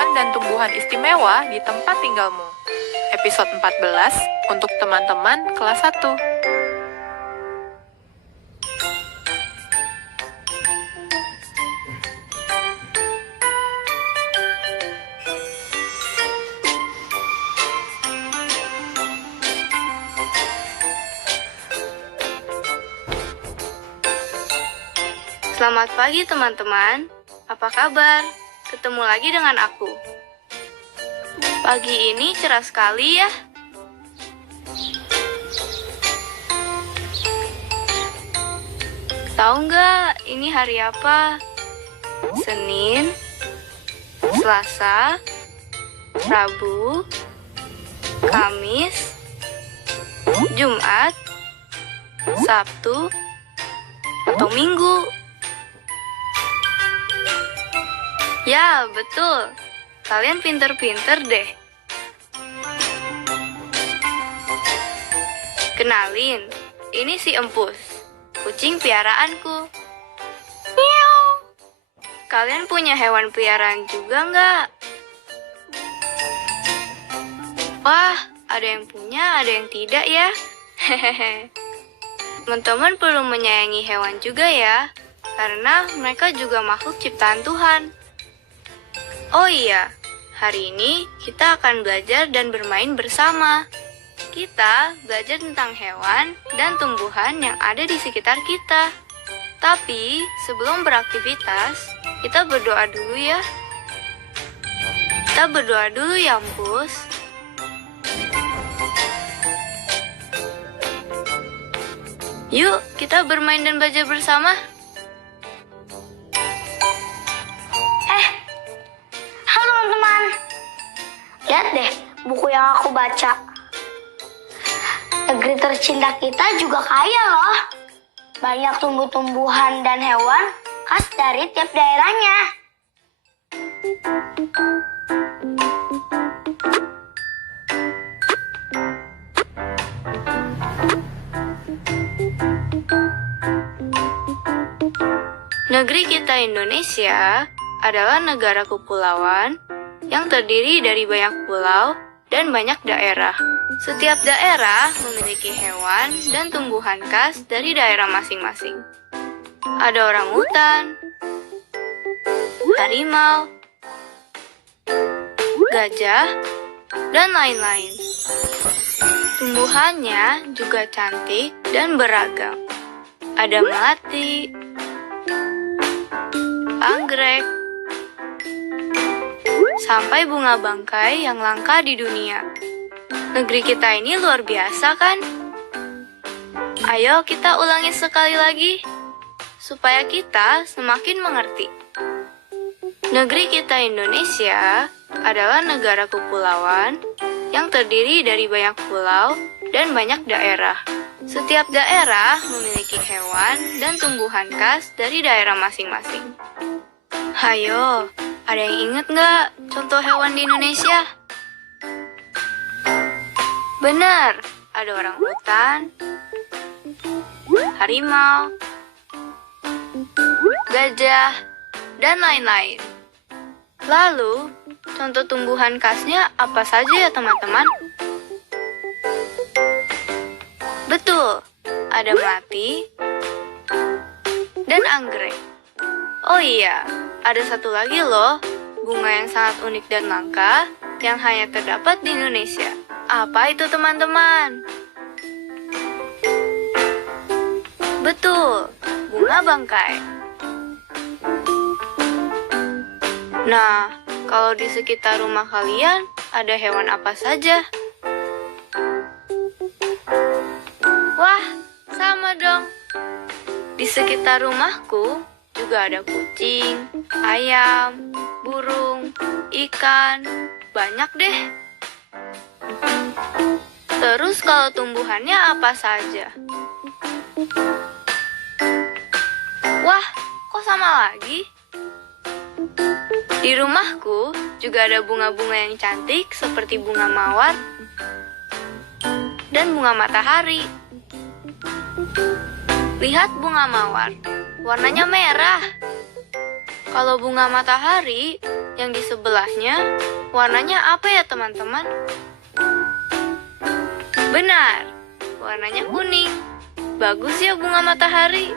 hewan dan tumbuhan istimewa di tempat tinggalmu. Episode 14 untuk teman-teman kelas 1. Selamat pagi teman-teman, apa kabar? Ketemu lagi dengan aku. Pagi ini cerah sekali ya. Tahu nggak ini hari apa? Senin, Selasa, Rabu, Kamis, Jumat, Sabtu, atau Minggu? Ya, betul. Kalian pinter-pinter deh. Kenalin, ini si Empus, kucing piaraanku. Miau. Kalian punya hewan peliharaan juga nggak? Wah, ada yang punya, ada yang tidak ya. Hehehe. Teman-teman perlu menyayangi hewan juga ya, karena mereka juga makhluk ciptaan Tuhan. Oh iya, hari ini kita akan belajar dan bermain bersama. Kita belajar tentang hewan dan tumbuhan yang ada di sekitar kita. Tapi sebelum beraktivitas, kita berdoa dulu ya. Kita berdoa dulu ya, Empus. Yuk, kita bermain dan belajar bersama. Lihat deh buku yang aku baca. Negeri tercinta kita juga kaya loh. Banyak tumbuh-tumbuhan dan hewan khas dari tiap daerahnya. Negeri kita Indonesia adalah negara kepulauan yang terdiri dari banyak pulau dan banyak daerah. Setiap daerah memiliki hewan dan tumbuhan khas dari daerah masing-masing. Ada orangutan, harimau, gajah, dan lain-lain. Tumbuhannya juga cantik dan beragam. Ada melati, anggrek, sampai bunga bangkai yang langka di dunia. Negeri kita ini luar biasa kan? Ayo kita ulangi sekali lagi, supaya kita semakin mengerti. Negeri kita Indonesia adalah negara kepulauan yang terdiri dari banyak pulau dan banyak daerah. Setiap daerah memiliki hewan dan tumbuhan khas dari daerah masing-masing. Hayo, ada yang ingat nggak contoh hewan di Indonesia? Benar, ada orangutan, harimau, gajah, dan lain-lain. Lalu, contoh tumbuhan khasnya apa saja ya teman-teman? Betul, ada melati dan anggrek. Oh iya, ada satu lagi loh, bunga yang sangat unik dan langka yang hanya terdapat di Indonesia. Apa itu teman-teman? Betul, bunga bangkai. Nah, kalau di sekitar rumah kalian ada hewan apa saja? Wah, sama dong. Di sekitar rumahku juga ada kucing, ayam, burung, ikan, banyak deh. Terus kalau tumbuhannya apa saja? Wah, kok sama lagi? Di rumahku juga ada bunga-bunga yang cantik seperti bunga mawar dan bunga matahari. Lihat bunga mawar, warnanya merah. Kalau bunga matahari yang di sebelahnya warnanya apa ya teman-teman? Benar, warnanya kuning. Bagus ya bunga matahari.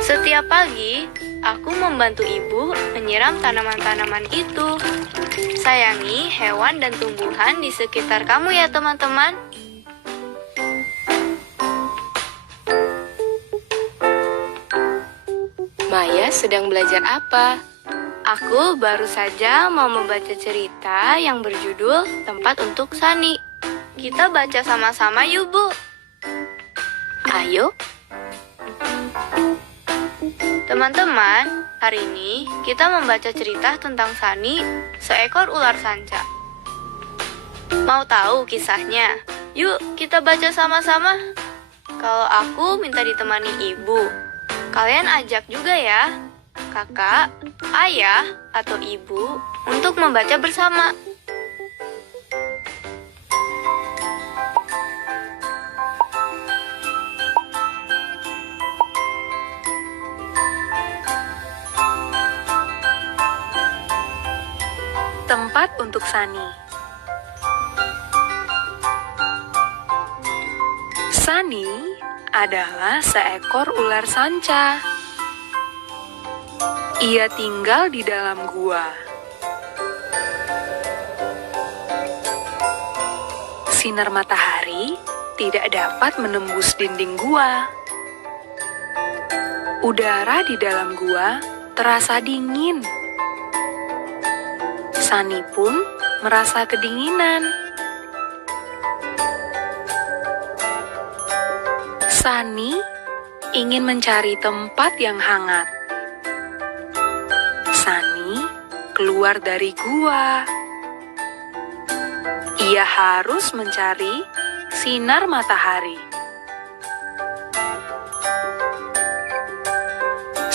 Setiap pagi, aku membantu ibu menyiram tanaman-tanaman itu. Sayangi hewan dan tumbuhan di sekitar kamu ya teman-teman. Maya sedang belajar apa? Aku baru saja mau membaca cerita yang berjudul Tempat untuk Sani. Kita baca sama-sama yuk, Bu. Ayo. Teman-teman, hari ini kita membaca cerita tentang Sani, seekor ular sanca. Mau tahu kisahnya? Yuk, kita baca sama-sama. Kalau aku minta ditemani ibu, kalian ajak juga ya, kakak, ayah, atau ibu untuk membaca bersama. Tempat untuk Sani. Sani adalah seekor ular sanca. Ia tinggal di dalam gua. Sinar matahari tidak dapat menembus dinding gua. Udara di dalam gua terasa dingin. Sani pun merasa kedinginan. Sani ingin mencari tempat yang hangat. Sani keluar dari gua. Ia harus mencari sinar matahari.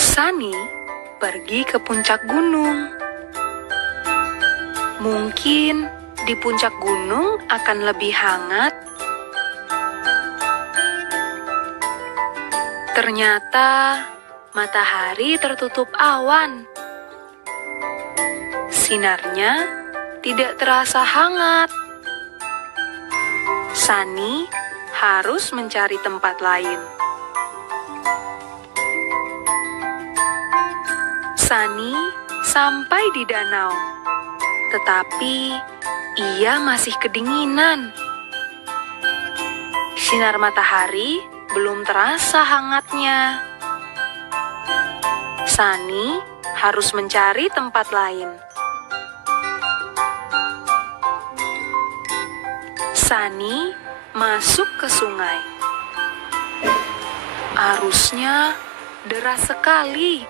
Sani pergi ke puncak gunung. Mungkin di puncak gunung akan lebih hangat. Ternyata matahari tertutup awan. Sinarnya tidak terasa hangat. Sani harus mencari tempat lain. Sani sampai di danau. Tetapi ia masih kedinginan. Sinar matahari belum terasa hangatnya. Sani harus mencari tempat lain. Sani masuk ke sungai. Arusnya deras sekali.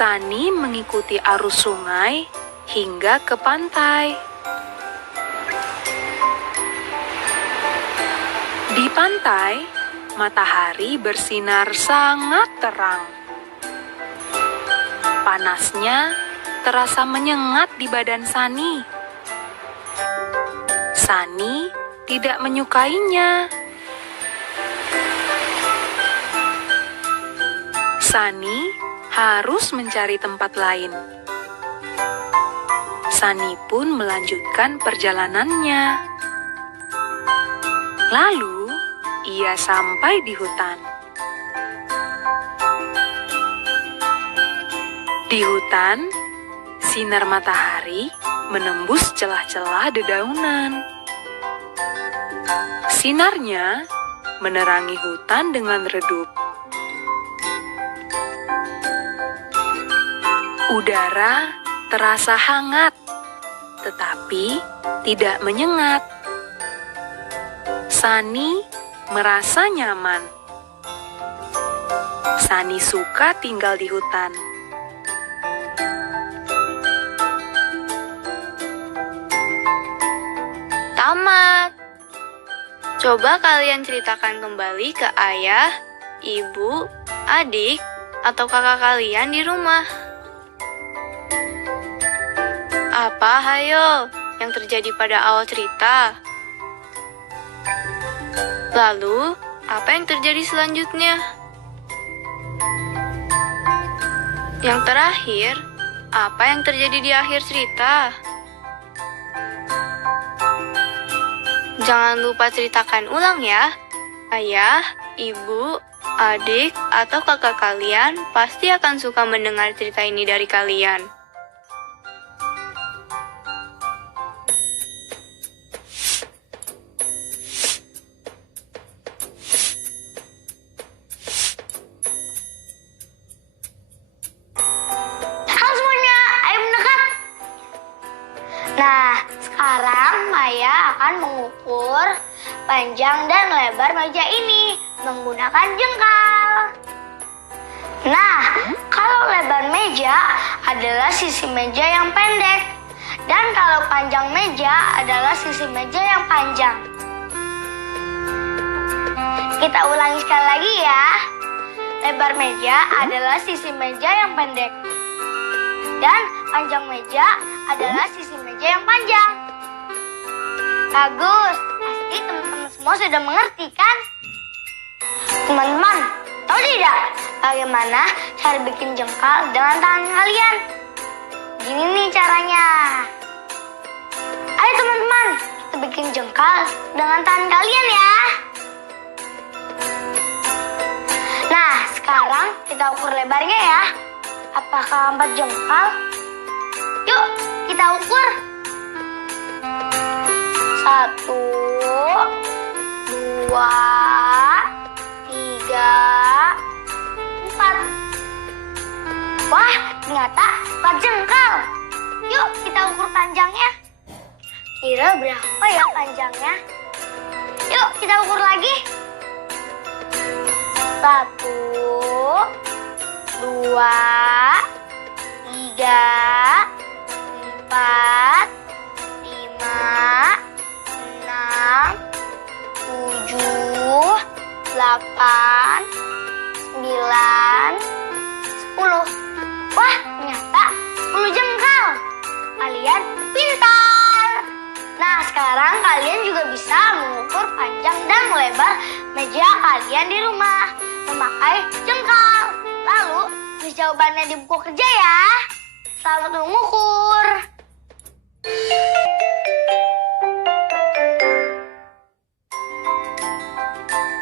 Sani mengikuti arus sungai hingga ke pantai. Di pantai, matahari bersinar sangat terang. Panasnya terasa menyengat di badan Sani. Sani tidak menyukainya. Sani harus mencari tempat lain. Sani pun melanjutkan perjalanannya. Lalu, ia sampai di hutan. Di hutan, sinar matahari menembus celah-celah dedaunan. Sinarnya menerangi hutan dengan redup. Udara terasa hangat, tetapi tidak menyengat. Sani merasa nyaman. Sani suka tinggal di hutan. Tamat. Coba kalian ceritakan kembali ke ayah, ibu, adik, atau kakak kalian di rumah. Apa, hayo, yang terjadi pada awal cerita? Lalu, apa yang terjadi selanjutnya? Yang terakhir, apa yang terjadi di akhir cerita? Jangan lupa ceritakan ulang ya. Ayah, ibu, adik, atau kakak kalian pasti akan suka mendengar cerita ini dari kalian. Halo semuanya, ayo mendekat. Nah, sekarang Maya akan mengukur panjang dan lebar meja ini menggunakan jengkal. Nah, kalau lebar meja adalah sisi meja yang pendek, dan kalau panjang meja adalah sisi meja yang panjang. Kita ulangi sekali lagi ya. Lebar meja adalah sisi meja yang pendek, dan panjang meja adalah sisi meja yang panjang. Bagus, pasti teman-teman semua sudah mengerti kan? Teman-teman, tahu tidak bagaimana cara bikin jengkal dengan tangan kalian? Gini nih caranya. Ayo teman-teman, kita bikin jengkal dengan tangan kalian ya. Nah, sekarang kita ukur lebarnya ya. Apakah 4 jengkal? Yuk, kita ukur. 1, 2, 3, 4. Wah, ternyata 4 jengkal. Yuk, kita ukur panjangnya. Kira berapa ya panjangnya? Yuk, kita ukur lagi. 1, 2, 3, 4, 5, 6, 7, 8, 9, 10. Wah, ternyata 10 jengkal. Kalian pintar. Nah, sekarang kalian juga bisa mengukur panjang dan lebar meja kalian di rumah memakai jengkal. Lalu, tulis jawabannya di buku kerja ya. Selamat mengukur.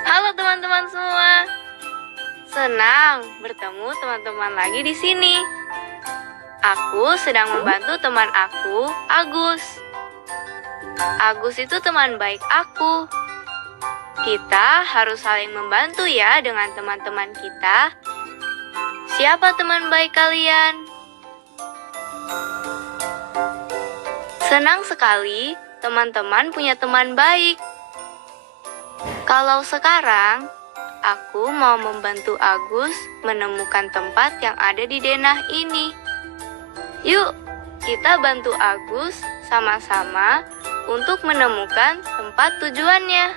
Halo teman-teman semua. Senang bertemu teman-teman lagi di sini. Aku sedang membantu teman aku, Agus. Agus itu teman baik aku. Kita harus saling membantu ya dengan teman-teman kita. Siapa teman baik kalian? Senang sekali teman-teman punya teman baik. Kalau sekarang, aku mau membantu Agus menemukan tempat yang ada di denah ini. Yuk, kita bantu Agus sama-sama untuk menemukan tempat tujuannya.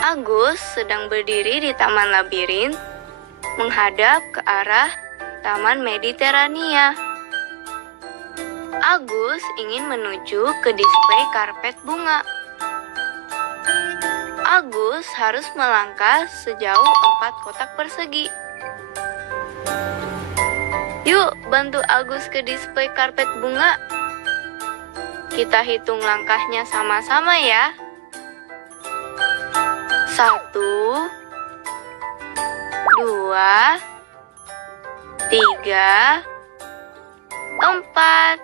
Agus sedang berdiri di Taman Labirin, menghadap ke arah Taman Mediterania. Agus ingin menuju ke display karpet bunga. Agus harus melangkah sejauh 4 kotak persegi. Yuk, bantu Agus ke display karpet bunga. Kita hitung langkahnya sama-sama ya. 1, 2, 3, 4.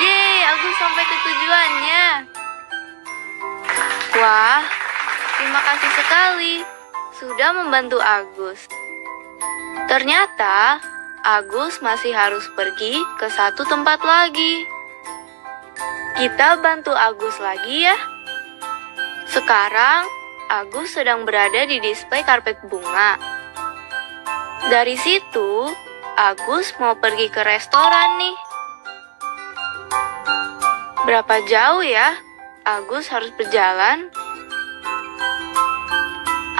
Yeay, Agus sampai ke tujuannya. Wah, terima kasih sekali sudah membantu Agus. Ternyata Agus masih harus pergi ke satu tempat lagi. Kita bantu Agus lagi ya. Sekarang Agus sedang berada di display karpet bunga. Dari situ, Agus mau pergi ke restoran nih. Berapa jauh ya Agus harus berjalan?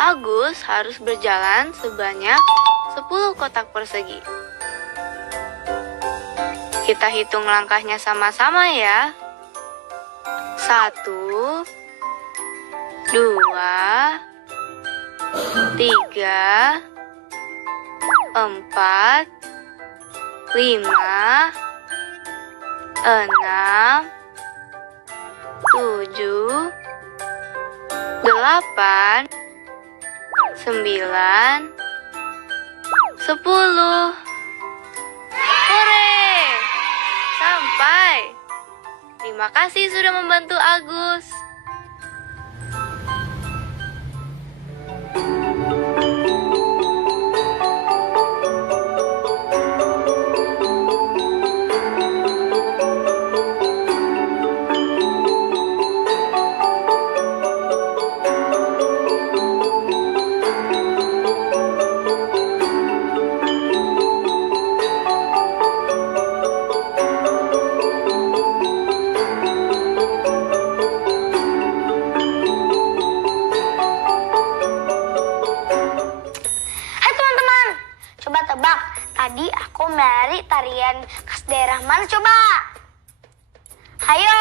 Agus harus berjalan sebanyak 10 kotak persegi. Kita hitung langkahnya sama-sama ya. 1, 2, 3, 4, 5, 6, 7, 8, 9, 10. Hore! Sampai. Terima kasih sudah membantu Agus. Hai teman-teman, coba tebak. Tadi aku menari tarian khas daerah mana coba? Hayo.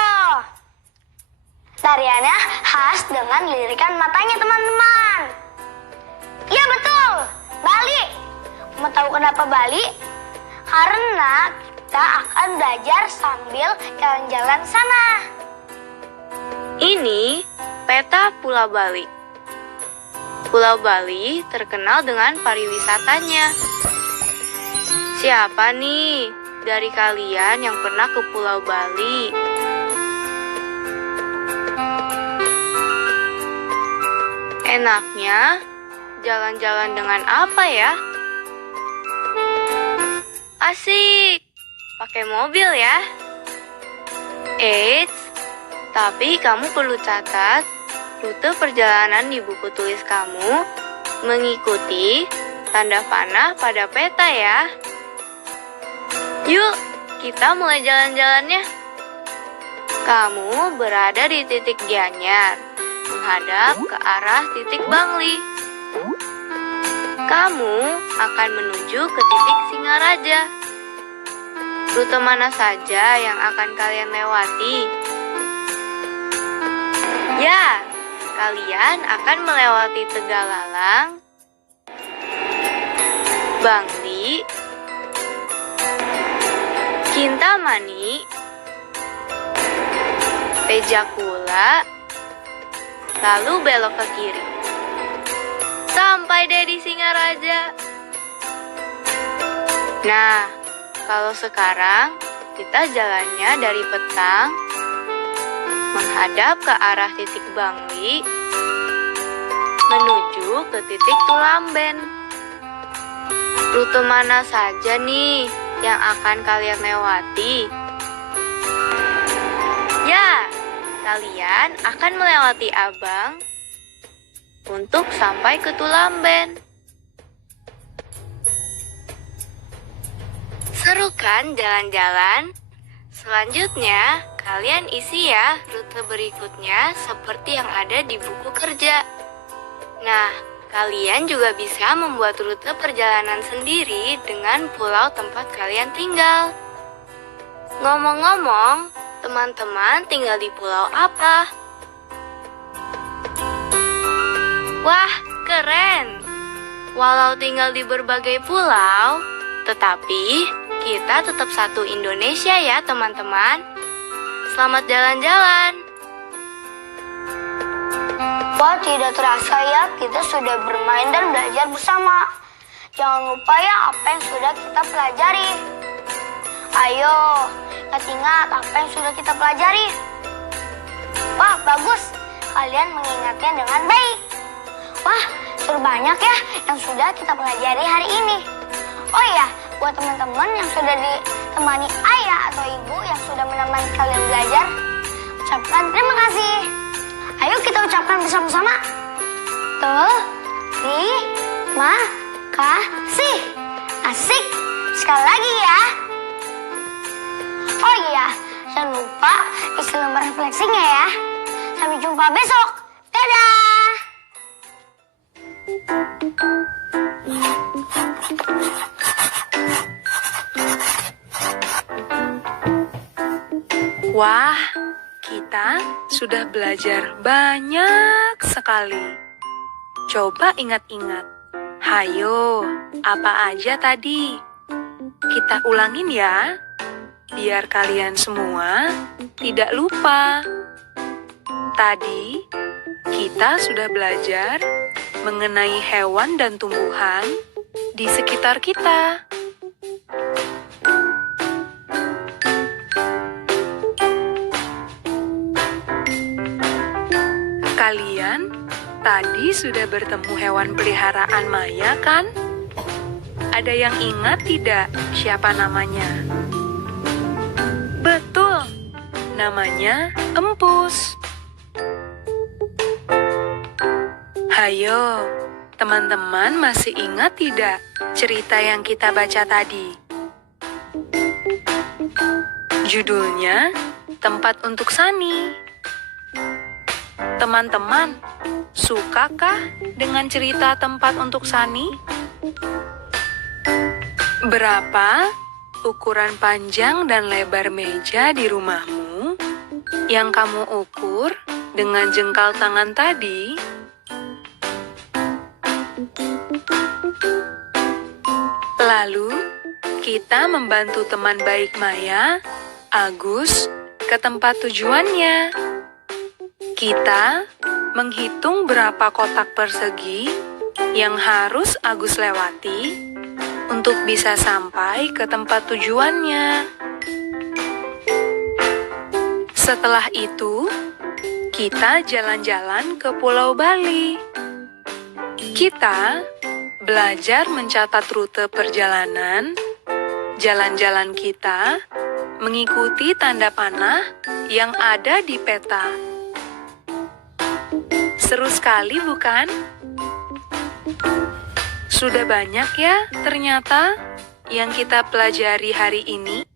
Tariannya khas dengan lirikan matanya teman-teman. Iya betul, Bali. Mau tahu kenapa Bali? Karena kita akan belajar sambil jalan-jalan sana. Ini peta Pulau Bali. Pulau Bali terkenal dengan pariwisatanya. Siapa nih dari kalian yang pernah ke Pulau Bali? Enaknya jalan-jalan dengan apa ya? Asik, pakai mobil ya. Eits, tapi kamu perlu catat rute perjalanan di buku tulis kamu mengikuti tanda panah pada peta ya. Yuk, kita mulai jalan-jalannya. Kamu berada di titik Gianyar, menghadap ke arah titik Bangli. Kamu akan menuju ke titik Singaraja. Rute mana saja yang akan kalian lewati? Ya, kalian akan melewati Tegalalang, Bangli, Kintamani, Pejakula, lalu belok ke kiri. Sampai deh di Singaraja. Nah, kalau sekarang kita jalannya dari petang menghadap ke arah titik Bangli menuju ke titik Tulamben. Rute mana saja nih yang akan kalian lewati? Ya, kalian akan melewati Abang untuk sampai ke Tulamben. Seru kan jalan-jalan? Selanjutnya, kalian isi ya rute berikutnya seperti yang ada di buku kerja. Nah, kalian juga bisa membuat rute perjalanan sendiri dengan pulau tempat kalian tinggal. Ngomong-ngomong, teman-teman tinggal di pulau apa? Wah, keren! Walau tinggal di berbagai pulau, tetapi kita tetap satu Indonesia ya teman-teman. Selamat jalan-jalan! Wah, tidak terasa ya kita sudah bermain dan belajar bersama. Jangan lupa ya apa yang sudah kita pelajari. Ayo, ingat apa yang sudah kita pelajari. Wah, bagus. Kalian mengingatnya dengan baik. Wah, sudah banyak ya yang sudah kita pelajari hari ini. Oh iya, buat teman-teman yang sudah ditemani ayah atau ibu yang sudah menemani kalian belajar, ucapkan terima kasih. Ayo kita ucapkan bersama-sama. Terima kasih. Asik. Sekali lagi ya. Oh iya, jangan lupa isi lembar refleksinya ya. Sampai jumpa besok. Dadah. Wah, kita sudah belajar banyak sekali. Coba ingat-ingat, Hayo, apa aja tadi? Kita ulangin ya, biar kalian semua tidak lupa. Tadi, kita sudah belajar mengenai hewan dan tumbuhan di sekitar kita. Kalian tadi sudah bertemu hewan peliharaan Maya kan? Ada yang ingat tidak siapa namanya? Betul, namanya Empus. Hayo, teman-teman masih ingat tidak cerita yang kita baca tadi? Judulnya Tempat untuk Sani. Teman-teman, sukakah dengan cerita Tempat untuk Sani? Berapa ukuran panjang dan lebar meja di rumahmu yang kamu ukur dengan jengkal tangan tadi? Lalu, kita membantu teman baik Maya, Agus, ke tempat tujuannya. Kita menghitung berapa kotak persegi yang harus Agus lewati untuk bisa sampai ke tempat tujuannya. Setelah itu, kita jalan-jalan ke Pulau Bali. Kita belajar mencatat rute perjalanan, jalan-jalan kita mengikuti tanda panah yang ada di peta. Seru sekali, bukan? Sudah banyak ya ternyata yang kita pelajari hari ini.